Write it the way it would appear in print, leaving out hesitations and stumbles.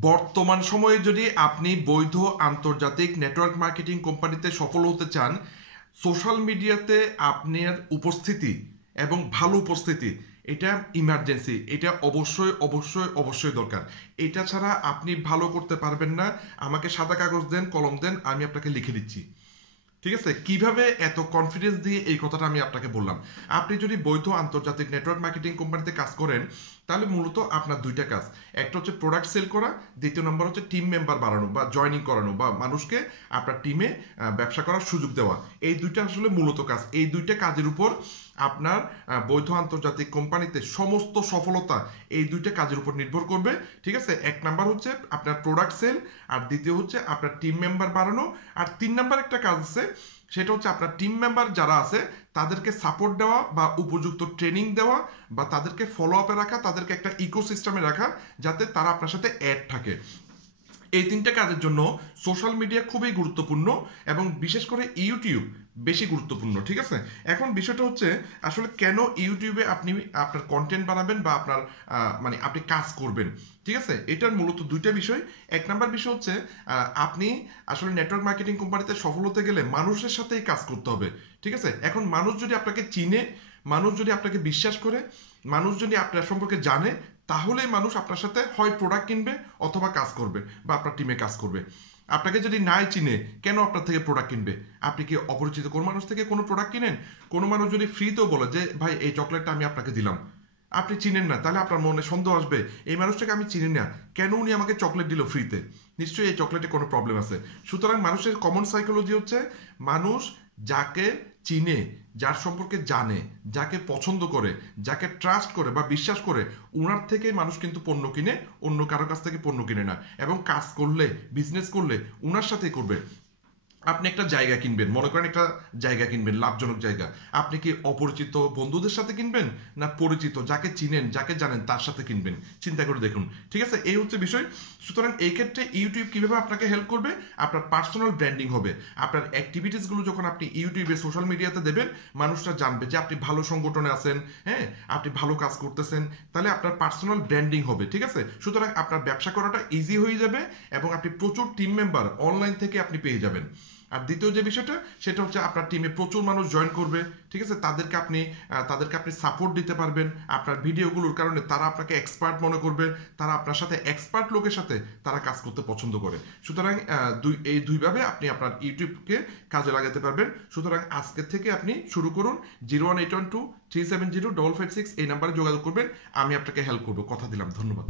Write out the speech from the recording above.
বর্তমান সময়ে যদি আপনি বৈধ আন্তর্জাতিক নেটওয়ার্ক মার্কেটিং কোম্পানিতে সফল হতে চান, সোশ্যাল মিডিয়াতে আপনার উপস্থিতি এবং ভালো উপস্থিতি এটা ইমার্জেন্সি, এটা অবশ্যই অবশ্যই অবশ্যই দরকার। এটা ছাড়া আপনি ভালো করতে পারবেন না। আমাকে সাদা কাগজ দেন, কলম দেন, আমি আপনাকে লিখে দিচ্ছি। ঠিক আছে, কিভাবে এত কনফিডেন্স দিয়ে এই কথাটা আমি আপনাকে বললাম। আপনি যদি বৈধ আন্তর্জাতিক নেটওয়ার্ক মার্কেটিং কোম্পানিতে কাজ করেন, তাহলে মূলত আপনার দুইটা কাজ। একটা হচ্ছে প্রোডাক্ট সেল করা, দ্বিতীয় নম্বর হচ্ছে টিম মেম্বার বাড়ানো বা জয়নিং করানো বা মানুষকে আপনার টিমে ব্যবসা করার সুযোগ দেওয়া। এই দুইটা আসলে মূলত কাজ। এই দুইটা কাজের উপর আপনার বৈধ আন্তর্জাতিক কোম্পানিতে সমস্ত সফলতা এই দুইটা কাজের উপর নির্ভর করবে। ঠিক আছে, এক নাম্বার হচ্ছে আপনার প্রোডাক্ট সেল, আর দ্বিতীয় হচ্ছে আপনার টিম মেম্বার বাড়ানো, আর 3 নাম্বার একটা কাজ আছে, সেটা হচ্ছে আপনার টিম মেম্বার যারা আছে তাদেরকে সাপোর্ট দেওয়া বা উপযুক্ত ট্রেনিং দেওয়া বা তাদেরকে ফলো আপে রাখা, তাদেরকে একটা ইকোসিস্টেমে রাখা যাতে তারা আপনার সাথে অ্যাড থাকে। এই 3টে কাজের জন্য সোশ্যাল মিডিয়া খুবই গুরুত্বপূর্ণ এবং বিশেষ করে ইউটিউব বেশি গুরুত্বপূর্ণ। ঠিক আছে, এখন বিষয়টা হচ্ছে আসলে কেন ইউটিউবে আপনি আপনার কন্টেন্ট বানাবেন বা আপনার মানে আপনি কাজ করবেন। ঠিক আছে, এটার মূলত দুইটা বিষয়। এক নাম্বার বিষয় হচ্ছে আপনি আসলে নেটওয়ার্ক মার্কেটিং কোম্পানিতে সফল হতে গেলে মানুষের সাথেই কাজ করতে হবে। ঠিক আছে, এখন মানুষ যদি আপনাকে চিনে, মানুষ যদি আপনাকে বিশ্বাস করে, মানুষ যদি আপনার সম্পর্কে জানে, তাহলেই মানুষ আপনার সাথে হয় প্রোডাক্ট কিনবে অথবা কাজ করবে বা আপনার টিমে কাজ করবে। আপনাকে যদি নাই চিনে, কেন আপনার থেকে প্রোডাক্ট কিনবে? আপনি কি অপরিচিত কোনো মানুষ থেকে কোনো প্রোডাক্ট কিনেন? কোনো মানুষ যদি ফ্রিতেও বলে যে ভাই এই চকলেটটা আমি আপনাকে দিলাম, আপনি চিনেন না, তাহলে আপনার মনে সন্দেহ আসবে, এই মানুষটাকে আমি চিনি না, কেন উনি আমাকে চকলেট দিল ফ্রিতে? নিশ্চয়ই এই চকলেটে কোনো প্রবলেম আছে। সুতরাং মানুষের কমন সাইকোলজি হচ্ছে মানুষ যাকে চিনে, যার সম্পর্কে জানে, যাকে পছন্দ করে, যাকে ট্রাস্ট করে বা বিশ্বাস করে, ওনার থেকে মানুষ কিন্তু পণ্য কিনে, অন্য কারো কাছ থেকে পণ্য কিনে না। এবং কাজ করলে, বিজনেস করলে ওনার সাথেই করবে। আপনি একটা জায়গা কিনবেন, মনে করেন একটা জায়গা কিনবেন, লাভজনক জায়গা, আপনি কি অপরিচিত বন্ধুদের সাথে কিনবেন না পরিচিত যাকে চিনেন, যাকে জানেন তার সাথে কিনবেন? চিন্তা করে দেখুন। ঠিক আছে, এই হচ্ছে বিষয়। সুতরাং এই ক্ষেত্রে ইউটিউব কিভাবে আপনাকে হেল্প করবে? আপনার পার্সোনাল ব্র্যান্ডিং হবে। আপনার অ্যাক্টিভিটিসগুলো যখন আপনি ইউটিউবে সোশ্যাল মিডিয়াতে দেবেন, মানুষরা জানবে যে আপনি ভালো সংগঠনে আছেন, হ্যাঁ, আপনি ভালো কাজ করতেছেন, তাহলে আপনার পার্সোনাল ব্র্যান্ডিং হবে। ঠিক আছে, সুতরাং আপনার ব্যবসা করাটা ইজি হয়ে যাবে এবং আপনি প্রচুর টিম মেম্বার অনলাইন থেকে আপনি পেয়ে যাবেন। আর দ্বিতীয় যে বিষয়টা, সেটা হচ্ছে আপনার টিমে প্রচুর মানুষ জয়েন করবে। ঠিক আছে, তাদেরকে আপনি সাপোর্ট দিতে পারবেন আপনার ভিডিওগুলোর কারণে। তারা আপনাকে এক্সপার্ট মনে করবে, তারা আপনার সাথে এক্সপার্ট লোকের সাথে তারা কাজ করতে পছন্দ করে। সুতরাং এই দুইভাবে আপনি আপনার ইউটিউবকে কাজে লাগাতে পারবেন। সুতরাং আজকে থেকে আপনি শুরু করুন। 01812 370 556 এই নাম্বারে যোগাযোগ করবেন, আমি আপনাকে হেল্প করবো, কথা দিলাম। ধন্যবাদ।